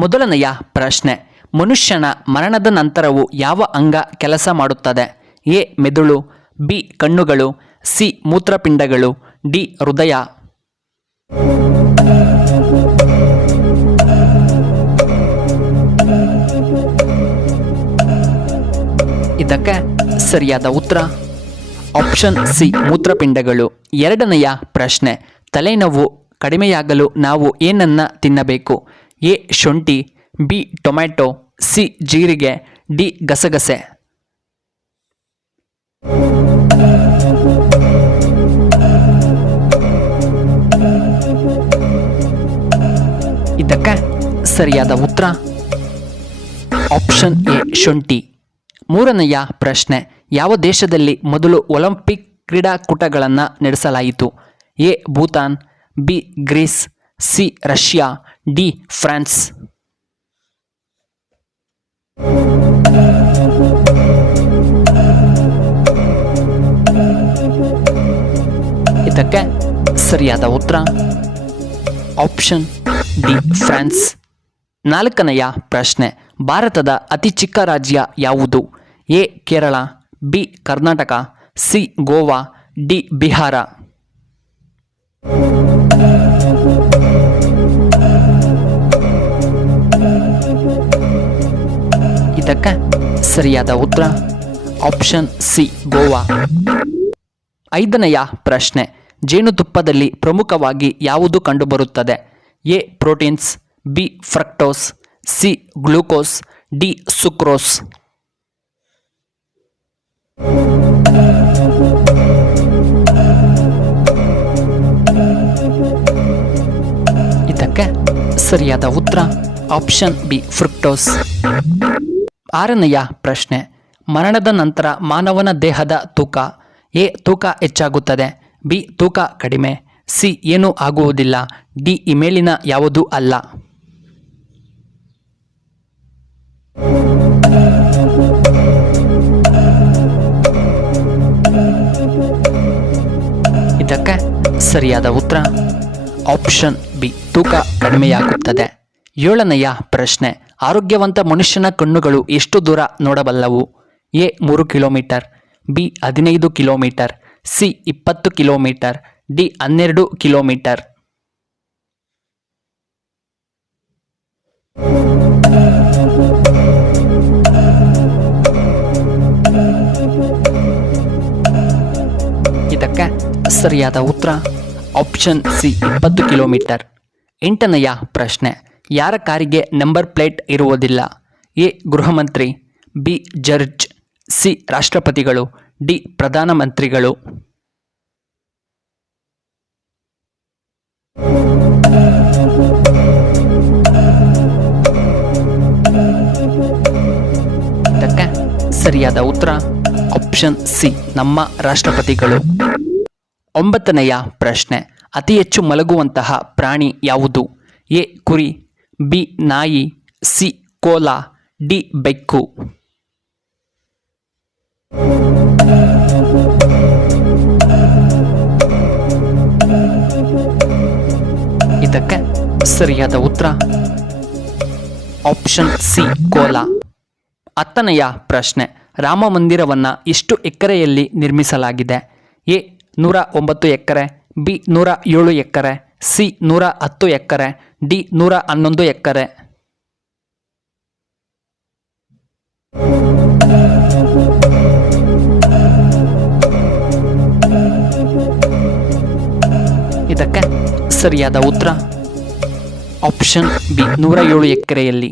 ಮೊದಲನೆಯ ಪ್ರಶ್ನೆ, ಮನುಷ್ಯನ ಮರಣದ ನಂತರವೂ ಯಾವ ಅಂಗ ಕೆಲಸ ಮಾಡುತ್ತದೆ? ಎ ಮೆದುಳು, ಬಿ ಕಣ್ಣುಗಳು, ಸಿ ಮೂತ್ರಪಿಂಡಗಳು, ಡಿ ಹೃದಯ. ಇದಕ್ಕೆ ಸರಿಯಾದ ಉತ್ತರ ಆಪ್ಷನ್ ಸಿ ಮೂತ್ರಪಿಂಡಗಳು. ಎರಡನೆಯ ಪ್ರಶ್ನೆ, ತಲೆನೋವು ಕಡಿಮೆಯಾಗಲು ನಾವು ಏನನ್ನ ತಿನ್ನಬೇಕು? ಎ ಶುಂಠಿ, ಬಿ ಟೊಮ್ಯಾಟೊ, ಸಿ ಜೀರಿಗೆ, ಡಿ ಗಸಗಸೆ. ಇದಕ್ಕೆ ಸರಿಯಾದ ಉತ್ತರ ಆಪ್ಷನ್ ಎ ಶುಂಠಿ. ಮೂರನೆಯ ಪ್ರಶ್ನೆ, ಯಾವ ದೇಶದಲ್ಲಿ ಮೊದಲು ಒಲಿಂಪಿಕ್ ಕ್ರೀಡಾಕೂಟಗಳನ್ನು ನಡೆಸಲಾಯಿತು? A Bhutan, B Greece, C Russia, D France. ಇದಕ್ಕೆ ಸರಿಯಾದ ಉತ್ತರ ಆಪ್ಷನ್ ಡಿ ಫ್ರಾನ್ಸ್. ನಾಲ್ಕನೆಯ ಪ್ರಶ್ನೆ, ಭಾರತದ ಅತಿ ಚಿಕ್ಕ ರಾಜ್ಯ ಯಾವುದು? A Kerala, B Karnataka, C Goa, D Bihar. ಇದಕ್ಕೆ ಸರಿಯಾದ ಉತ್ತರ ಆಪ್ಷನ್ ಸಿ ಗೋವಾ. ಐದನೆಯ ಪ್ರಶ್ನೆ, ಜೇನುತುಪ್ಪದಲ್ಲಿ ಪ್ರಮುಖವಾಗಿ ಯಾವುದು ಕಂಡುಬರುತ್ತದೆ? A proteins, B fructose, C glucose, D sucrose. ಇದಕ್ಕೆ ಸರಿಯಾದ ಉತ್ತರ ಆಪ್ಷನ್ ಬಿ ಫ್ರಕ್ಟೋಸ್. ಆರನೆಯ ಪ್ರಶ್ನೆ, ಮರಣದ ನಂತರ ಮಾನವನ ದೇಹದ ತೂಕ. ಎ ತೂಕ ಹೆಚ್ಚಾಗುತ್ತದೆ, ಬಿ ತೂಕ ಕಡಿಮೆ, ಸಿ ಏನೂ ಆಗುವುದಿಲ್ಲ, ಡಿ ಈ ಮೇಲಿನ ಯಾವುದೂ ಅಲ್ಲ. ಇದಕ್ಕೆ ಸರಿಯಾದ ಉತ್ತರ ಆಪ್ಷನ್ ಬಿ ತೂಕ ಕಡಿಮೆಯಾಗುತ್ತದೆ. ಏಳನೆಯ ಪ್ರಶ್ನೆ, ಆರೋಗ್ಯವಂತ ಮನುಷ್ಯನ ಕಣ್ಣುಗಳು ಎಷ್ಟು ದೂರ ನೋಡಬಲ್ಲವು? A 3 kilometre, B 15 kilometre, C 20 kilometre, D 12 kilometre. ಇದಕ್ಕೆ ಸರಿಯಾದ ಉತ್ತರ ಆಪ್ಷನ್ ಸಿ 20 ಕಿಲೋಮೀಟರ್. ಎಂಟನೆಯ ಪ್ರಶ್ನೆ, ಯಾರ ಕಾರಿಗೆ ನಂಬರ್ ಪ್ಲೇಟ್ ಇರುವುದಿಲ್ಲ? ಎ ಗೃಹಮಂತ್ರಿ, ಬಿ ಜಡ್ಜ್, ಸಿ ರಾಷ್ಟ್ರಪತಿಗಳು, ಡಿ ಪ್ರಧಾನಮಂತ್ರಿಗಳು. ಇದಕ್ಕೆ ಸರಿಯಾದ ಉತ್ತರ ಆಪ್ಷನ್ ಸಿ ನಮ್ಮ ರಾಷ್ಟ್ರಪತಿಗಳು. ಒಂಬತ್ತನೆಯ ಪ್ರಶ್ನೆ, ಅತಿ ಹೆಚ್ಚು ಮಲಗುವಂತಹ ಪ್ರಾಣಿ ಯಾವುದು? ಎ ಕುರಿ, ಬಿ ನಾಯಿ, ಸಿ ಕೋಲ, ಡಿ ಬೆಕ್ಕು. ಇದಕ್ಕೆ ಸರಿಯಾದ ಉತ್ತರ ಆಪ್ಷನ್ ಸಿ ಕೋಲ. ಹತ್ತನೆಯ ಪ್ರಶ್ನೆ, ರಾಮ ಮಂದಿರವನ್ನು ಎಷ್ಟು ಎಕರೆಯಲ್ಲಿ ನಿರ್ಮಿಸಲಾಗಿದೆ? A 109 acre, B 107 acre, C 110 acre, D 111 ಎಕರೆ. ಇದಕ್ಕೆ ಸರಿಯಾದ ಉತ್ತರ ಆಪ್ಷನ್ ಬಿ 107 ಎಕರೆಯಲ್ಲಿ.